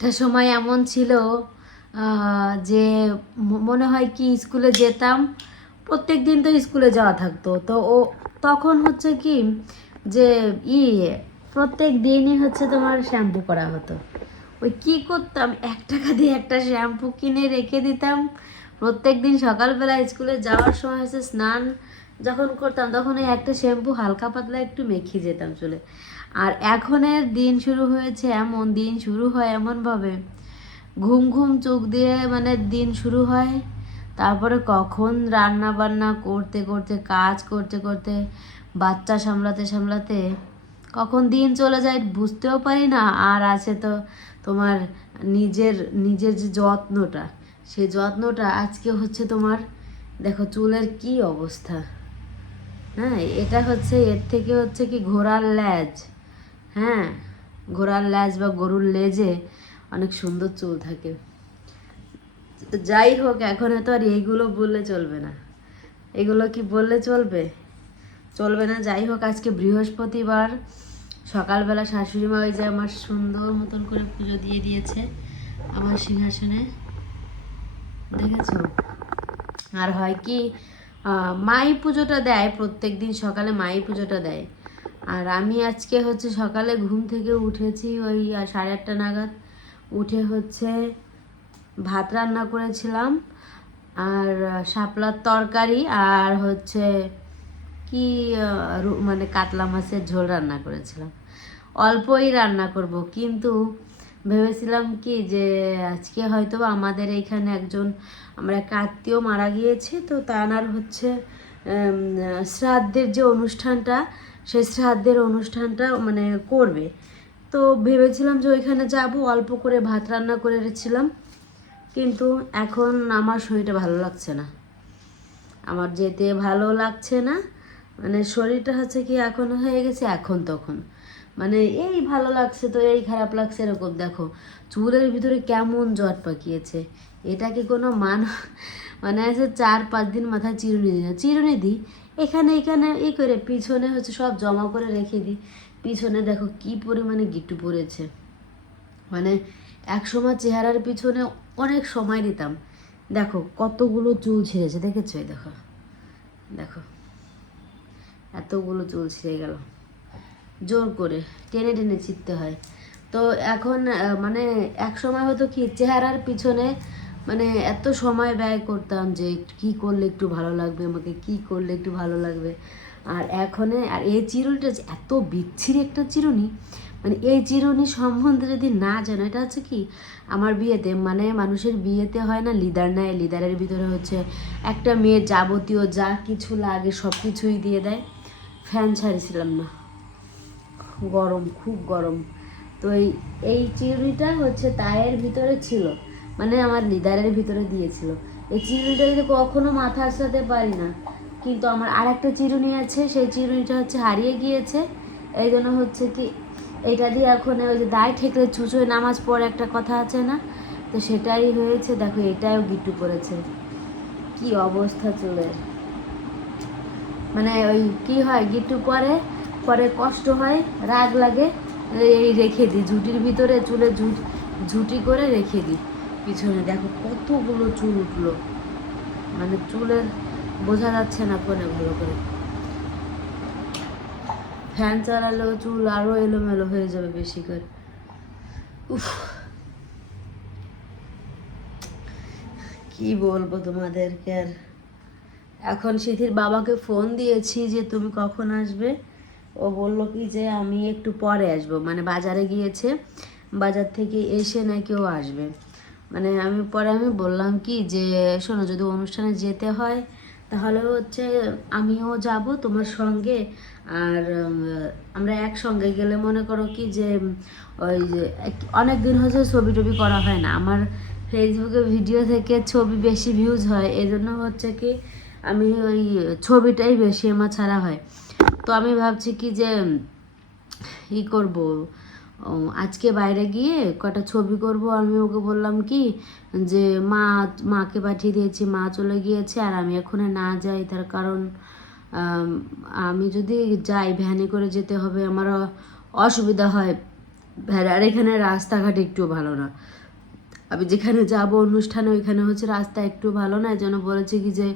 একটা সময় এমন ছিল যে মনে হয় কি স্কুলে যেতাম, প্রত্যেক দিন তো স্কুলে যাওয়া থাকতো, তো তখন হচ্ছে কি যে ই প্রত্যেক দিনই হচ্ছে তোমার শ্যাম্পু করা হতো। ওই কি করতাম, 1 টাকা দিয়ে একটা শ্যাম্পু কিনে রেখে দিতাম। প্রত্যেক দিন সকালবেলা স্কুলে যাওয়ার সময় হচ্ছে স্নান যখন করতাম তখন এই একটা শ্যাম্পু হালকা পাতলা একটু মেখে যেতাম চলে। আর এখনের দিন শুরু হয়েছে এমন, দিন শুরু হয় এমনভাবে ঘুম ঘুম চোখ দিয়ে, মানে দিন শুরু হয়। তারপরে কখন রান্না বান্না করতে করতে, কাজ করতে করতে, বাচ্চা সামলাতে সামলাতে কখন দিন চলে যায় বুঝতেও পারি না। আর আছে তো তোমার নিজের নিজের যে যত্নটা, সেই যত্নটা আজকে হচ্ছে তোমার দেখো চুলের কি অবস্থা। হ্যাঁ, এটা হচ্ছে এর থেকে হচ্ছে কি ঘোড়ার লেজ। হ্যাঁ, ঘোড়ার লেজ বা গরুর লেজে অনেক সুন্দর চুল থাকে। যাই হোক, এখন তো আর এইগুলো বললে চলবে না। এগুলো কি বললে চলবে? চলবে না। যাই হোক, আজকে বৃহস্পতিবার, সকালবেলা শাশুড়ি মা ওই যে আমার সুন্দর মতন করে পুজো দিয়ে দিয়েছে আমার সিংহাসনে, দেখেছো? আর হয় কি মাই পুজোটা দেয় প্রত্যেক দিন সকালে, মাই পুজোটা দেয়। আর আমি আজকে হচ্ছে সকালে ঘুম থেকে উঠেছি ওই 8:30 নাগাদ। উঠে হচ্ছে ভাত রান্না করেছিলাম, আর শাপলার তরকারি, আর হচ্ছে কি মানে কাতলা মাছের ঝোল রান্না করেছিলাম। অল্পই রান্না করব, কিন্তু ভেবেছিলাম কি যে আজকে হয়তো আমাদের এইখানে একজন, আমরা এক আত্মীয় মারা গিয়েছে, তো তার হচ্ছে শ্রাদ্ধের যে অনুষ্ঠানটা, সেই শ্রাদ্ধের অনুষ্ঠানটা মানে করবে। তো ভেবেছিলাম যে ওইখানে যাব, অল্প করে ভাত রান্না করে রেখেছিলাম। কিন্তু এখন আমার শরীরটা ভালো লাগছে না, আমার যেতে ভালো লাগছে না। মানে শরীরটা হচ্ছে কি এখন হয়ে গেছে এখন তখন, মানে এই ভালো লাগছে তো এই খারাপ লাগছে এরকম। দেখো চুলের ভিতরে কেমন জট পাকিয়েছে, এটা কি কোনো মানে আছে 4-5 দিন মাথায় চিরুনি দিই না, চিরুনি দিই এখানে এখানে এই করে, পিছনে হচ্ছে সব জমা করে রেখে দিই। পিছনে দেখো কি পরিমাণে গিট্টু পড়েছে। মানে এক সময় চেহারার পিছনে অনেক সময় দিতাম। দেখো কতগুলো চুল ছিঁড়েছে, দেখেছো? এই দেখো, দেখো এতগুলো চুল ছিঁড়ে গেল, জোর করে টেনে টেনে ছিঁড়তে হয়। তো এখন মানে এক সময় হতো কি চেহারার পিছনে মানে এত সময় ব্যয় করতাম যে কি করলে একটু ভালো লাগবে আমাকে, কি করলে একটু ভালো লাগবে। আর এখনে আর এই চিরুনিটা যে এত বিচ্ছিরি একটা চিরুনি, মানে এই চিরুনি সম্বন্ধে যদি না জানো, এটা হচ্ছে কি আমার বিয়েতে, মানে মানুষের বিয়েতে হয় না লিদার নেয়, লিদারের ভিতরে হচ্ছে একটা মেয়ের যাবতীয় যা কিছু লাগে সব কিছুই দিয়ে দেয়। ফ্যান ছাড়িয়েছিলাম না, গরম, খুব গরম। তো এই চিরুনিটা হচ্ছে তায়ের ভিতরে ছিল, মানে আমার লিদারের ভিতরে দিয়েছিল। এই চিরুনিটা যদি কখনো মাথা আসতে পারি না, কিন্তু আমার আর একটা চিরুনি আছে, সেই চিরুনিটা হচ্ছে হারিয়ে গিয়েছে। এই জন্য হচ্ছে কি এইটা দিয়ে এখন ওই যে দায় ঠেকলে চুচোয় নামাজ পড়ে একটা কথা আছে না, তো সেটাই হয়েছে। দেখো এটাও গিট্টু পড়েছে, কি অবস্থা চুলের। মানে ওই কি হয়, গিট্টু পরে পরে কষ্ট হয়, রাগ লাগে, এই রেখে দিই ঝুঁটির ভিতরে, চুলে ঝুঁটি করে রেখে দিই পিছনে। দেখো কতগুলো চুল উঠলো, মানে চুলের বোঝা যাচ্ছে না ফোনে ভালো করে। ফ্যান চালালেও চুল আরও এলোমেলো হয়ে যাবে বেশি করে। উফ, কি বলবো তোমাদেরকে আর। এখন সিথির বাবাকে ফোন দিয়েছি যে তুমি কখন আসবে। ও বললো কি যে আমি একটু পরে আসবো, মানে বাজারে গিয়েছে, বাজার থেকে এসে নাকি ও আসবে। মানে আমি বললাম কি যে শোনো, যদি অনুষ্ঠানে যেতে হয় তাহলে হচ্ছে আমিও যাব তোমার সঙ্গে। আর আমরা একসঙ্গে গেলে মনে করো কি যে ওই যে অনেক দিন হচ্ছে ছবি টবি করা হয় না, আমার ফেসবুকে ভিডিও থেকে ছবি বেশি ভিউজ হয়, এই জন্য হচ্ছে কি আমি ওই ছবিটাই বেশি আমার ছাড়া হয়। তো আমি ভাবছি কি যে করব, আজকে বাইরে গিয়ে কটা ছবি করব। আমি ওকে বললাম কি যে মাকে পাঠিয়ে দিয়েছি, মা চলে গিয়েছে, আর আমি এখন না যাই তার কারণ আমি যদি যাই ভ্যানে করে যেতে হবে, আমার অসুবিধা হয় আর এখানে রাস্তাঘাট একটু ভালো না, আমি যেখানে যাব অনুষ্ঠানে ওইখানে হচ্ছে রাস্তা একটু ভালো না, এই জন্য বলেছি কি যে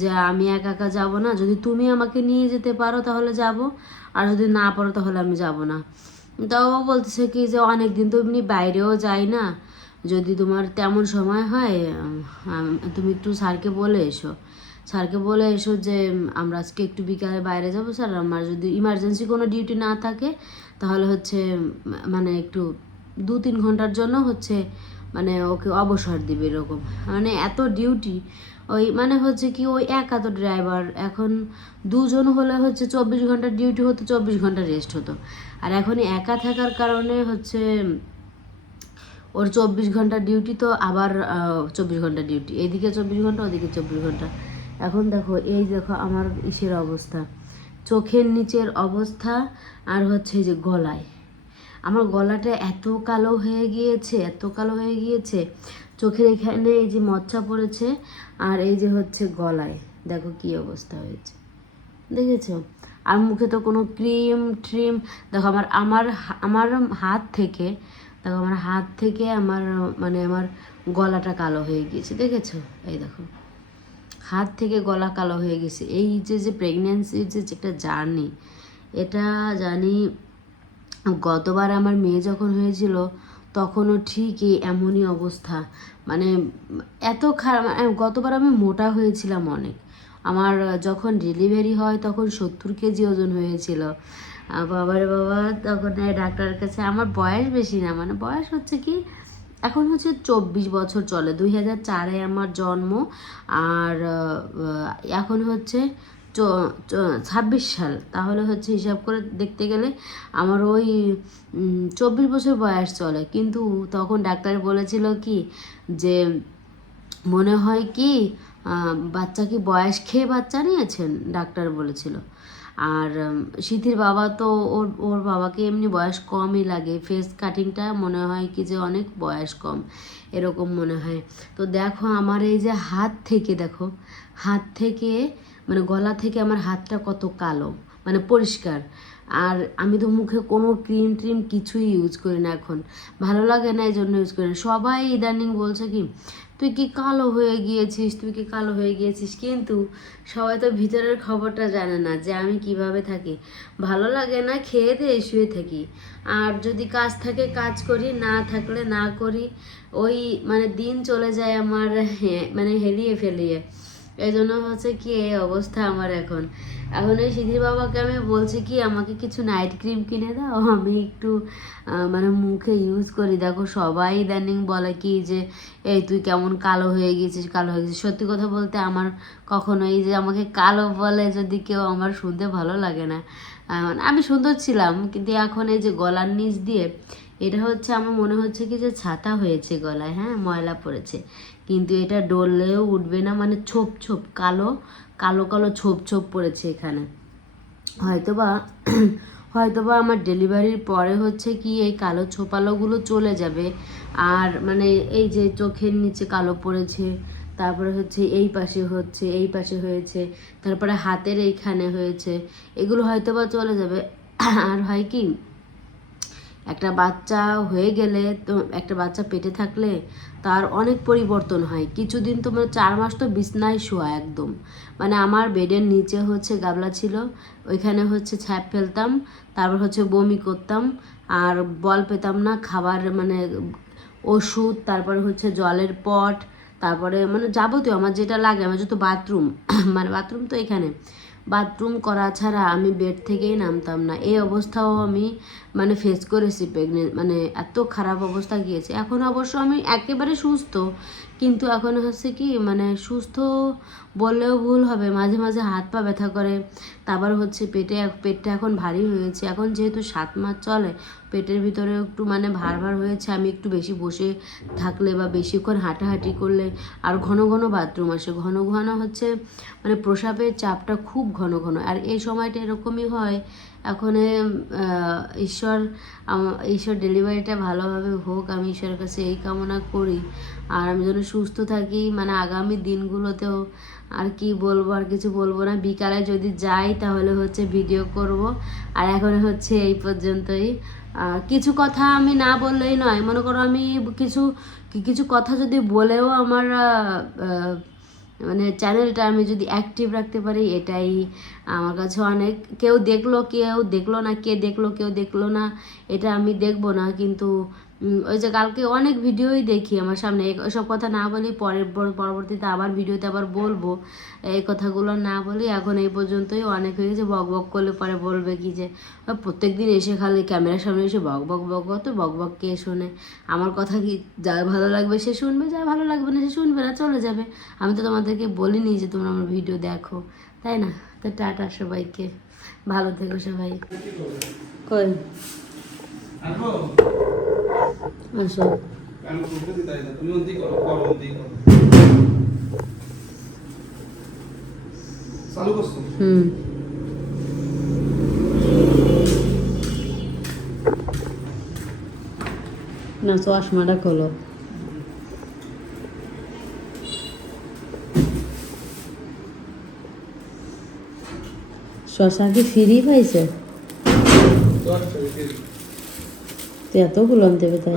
যে আমি একা একা যাব না, যদি তুমি আমাকে নিয়ে যেতে পারো তাহলে যাব, আর যদি না পারো তাহলে আমি যাব না। তাও বলতেছে কি যে অনেক দিন তো এমনি বাইরেও যাই না, যদি তোমার তেমন সময় হয় তুমি একটু স্যারকে বলে এসো, স্যারকে বলে এসো যে আমরা আজকে একটু বিকালে বাইরে যাবো স্যার, আমার যদি ইমার্জেন্সি কোনো ডিউটি না থাকে তাহলে হচ্ছে মানে একটু 2-3 ঘন্টার জন্য হচ্ছে মানে ওকে অবসর দিবে এরকম, মানে এত ডিউটি। ওই মানে হচ্ছে কি ওই একা তো ড্রাইভার, এখন দুজন হলে হচ্ছে 24 ঘন্টার ডিউটি হতো, 24 ঘন্টা রেস্ট হতো, আর এখন একা থাকার কারণে হচ্ছে ওর 24 ঘন্টা ডিউটি, তো আবার 24 ঘন্টা ডিউটি, এদিকে 24 ঘন্টা ওদিকে 24 ঘন্টা। এখন দেখো এই দেখো আমার ইসের অবস্থা, চোখের নিচের অবস্থা, আর হচ্ছে যে গলায়, আমার গলাটা এত কালো হয়ে গিয়েছে, এত কালো হয়ে গিয়েছে, চোখের এখানে এই যে মচ্ছা পড়েছে, আর এই যে হচ্ছে গলায় দেখো কি অবস্থা হয়েছে, দেখেছো? আর মুখে তো কোনো ক্রিম ট্রিম, দেখো আমার আমার আমার হাত থেকে, দেখো আমার হাত থেকে আমার মানে আমার গলাটা কালো হয়ে গিয়েছে, দেখেছো? এই দেখো হাত থেকে গলা কালো হয়ে গেছে। এই যে যে প্রেগনেন্সির যে একটা জার্নি, এটা জানি গতবার আমার মেয়ে যখন হয়েছিল তখনও ঠিকই এমনই অবস্থা, মানে এত খারাপ, গতবার আমি মোটা হয়েছিলাম অনেক, আমার যখন ডেলিভারি হয় তখন 70 কেজি ওজন হয়েছিল। বাবারে বাবা, তখন ডাক্তারের কাছে, আমার বয়স বেশি না, মানে বয়স হচ্ছে কি এখন হচ্ছে 24 বছর চলে, 2004-এ আমার জন্ম, আর এখন হচ্ছে 26 সাল, তাহলে হচ্ছে হিসাব করে দেখতে গেলে আমার ওই 24 বছর বয়স চলে। কিন্তু তখন ডাক্তার বলেছিল কি যে মনে হয় কি বাচ্চা কি বয়স খেয়ে বাচ্চা নিয়েছেন, ডাক্তার বলেছিল। আর সিথির বাবা তো ওর ওর বাবাকে এমনি বয়স কমই লাগে, ফেস কাটিংটা মনে হয় কি যে অনেক বয়স কম এরকম মনে হয়। তো দেখো আমার এই যে হাত থেকে, দেখো হাত থেকে মানে গলা থেকে আমার হাতটা কত কালো, মানে পরিষ্কার। আর আমি তো মুখে কোনো ক্রিম ট্রিম কিছুই ইউজ করি না, এখন ভালো লাগে না এই জন্য ইউজ করি না। সবাই ইদানিং বলছে কি তুই কি কালো হয়ে গিয়েছিস, তুই কি কালো হয়ে গিয়েছিস, কিন্তু সবাই তো ভিতরের খবরটা জানে না যে আমি কিভাবে থাকি। ভালো লাগে না, খেয়ে দিয়ে শুয়ে থাকি, আর যদি কাজ থাকে কাজ করি, না থাকলে না করি, ওই মানে দিন চলে যায় আমার মানে হেলিয়ে ফেলিয়ে। এই জন্য হচ্ছে কি এই অবস্থা আমার এখন। এখন এই সিধির বাবাকে আমি বলছি কি আমাকে কিছু নাইট ক্রিম কিনে দাও, আমি একটু মানে মুখে ইউজ করি। দেখো সবাই ইদানিং বলে কি যে এই তুই কেমন কালো হয়ে গেছিস, কালো হয়ে গেছিস। সত্যি কথা বলতে আমার কখনো এই যে আমাকে কালো বলে যদি কেউ, আমার শুনতে ভালো লাগে না। আমি সুন্দর ছিলাম, কিন্তু এখন এই যে গলার নিচ দিয়ে এটা হচ্ছে আমার মনে হচ্ছে কি যে ছাতা হয়েছে গলায়, হ্যাঁ ময়লা পড়েছে, কিন্তু এটা ডললেও উঠবে না, মানে ছোপ ছোপ কালো কালো কালো ছোপ ছোপ পড়েছে এখানে। হয়তোবা হয়তোবা আমার ডেলিভারির পরে হচ্ছে কি এই কালো ছোপালোগুলো চলে যাবে, আর মানে এই যে চোখের নিচে কালো পড়েছে, তারপরে হচ্ছে এই পাশে হচ্ছে, এই পাশে হয়েছে, তারপরে হাতের এইখানে হয়েছে, এগুলো হয়তোবা চলে যাবে। আর হয় কি একটা বাচ্চা হয়ে গেলে, তো একটা বাচ্চা পেটে থাকলে তার অনেক পরিবর্তন হয়, কিছুদিন তো মানে 4 মাস তো বিছনায় শোয়া একদম, মানে আমার বেডের নিচে হচ্ছে গাবলা ছিল, ওইখানে হচ্ছে ছ্যাপ ফেলতাম, তারপর হচ্ছে বমি করতাম, আর বল পেতাম না খাবার, মানে ওষুধ, তারপরে হচ্ছে জলের পট, তারপরে মানে যাবতীয় আমার যেটা লাগে, আমার যত বাথরুম মানে বাথরুম তো এখানে, বাথরুম করা ছাড়া আমি বেড থেকেই নামতাম না। এই অবস্থাও আমি মানে ফেস করেছি, প্রেগনেন্ট মানে এত খারাপ অবস্থা গিয়েছে। এখন অবশ্য আমি একেবারে সুস্থ, কিন্তু এখন হচ্ছে কি মানে সুস্থ বললেও ভুল হবে, মাঝে মাঝে হাত পা ব্যথা করে, তারপর হচ্ছে পেটটা এখন ভারী হয়েছে, এখন যেহেতু 7 মাস চলে, পেটের ভিতরে একটু মানে ভার ভার হয়েছে, আমি একটু বেশি বসে থাকলে বা বেশিক্ষণ হাঁটাহাঁটি করলে আর ঘন ঘন বাথরুম আসে, ঘন ঘন হচ্ছে মানে প্রস্রাবের চাপটা খুব ঘন ঘন, আর এই সময়টা এরকমই হয় এখন ঈশ্বর ডেলিভারিটা ভালোভাবে হোক, আমি ঈশ্বরের কাছে এই কামনা করি। আর আমি যেন সুস্থ থাকি, মানে আগামী দিনগুলোতেও আর কি বলবো, আর কিছু বলবো না। বিকালে যদি যাই তাহলে হচ্ছে ভিডিও করব। আর এখন হচ্ছে এই পর্যন্তই। কিছু কথা আমি না বললেই নয়, মনে করো আমি কিছু কিছু কথা যদি বলেও আমার মানে চ্যানেলটা আমি যদি অ্যাক্টিভ রাখতে পারি, এটাই আমার কাছে অনেক। কেউ দেখলো না, কে দেখলো কেউ দেখলো না, এটা আমি দেখবো না। কিন্তু ওই যে কালকে অনেক ভিডিওই দেখি আমার সামনে, এসব কথা না বলি, পরবর্তীতে আবার ভিডিওতে আবার বলবো, এই কথাগুলো না বলি। এখন এই পর্যন্তই অনেক হয়ে গেছে। বক বক করলে পরে বলবে কি যে প্রত্যেকদিন এসে খালি ক্যামেরার সামনে এসে বক বক তো বক বক কে শোনে? আমার কথা কি যার ভালো লাগবে সে শুনবে, যার ভালো লাগবে না সে শুনবে না, চলে যাবে। আমি তো তোমাদেরকে বলিনি যে তোমরা আমার ভিডিও দেখো, তাই না? তো টাটা সবাইকে, ভালো থেকো সবাই। কই আসো, না চশমাটা খোলো। শশা কি ফ্রি পাইছে? তো এতগুলো আনতে হবে তাই?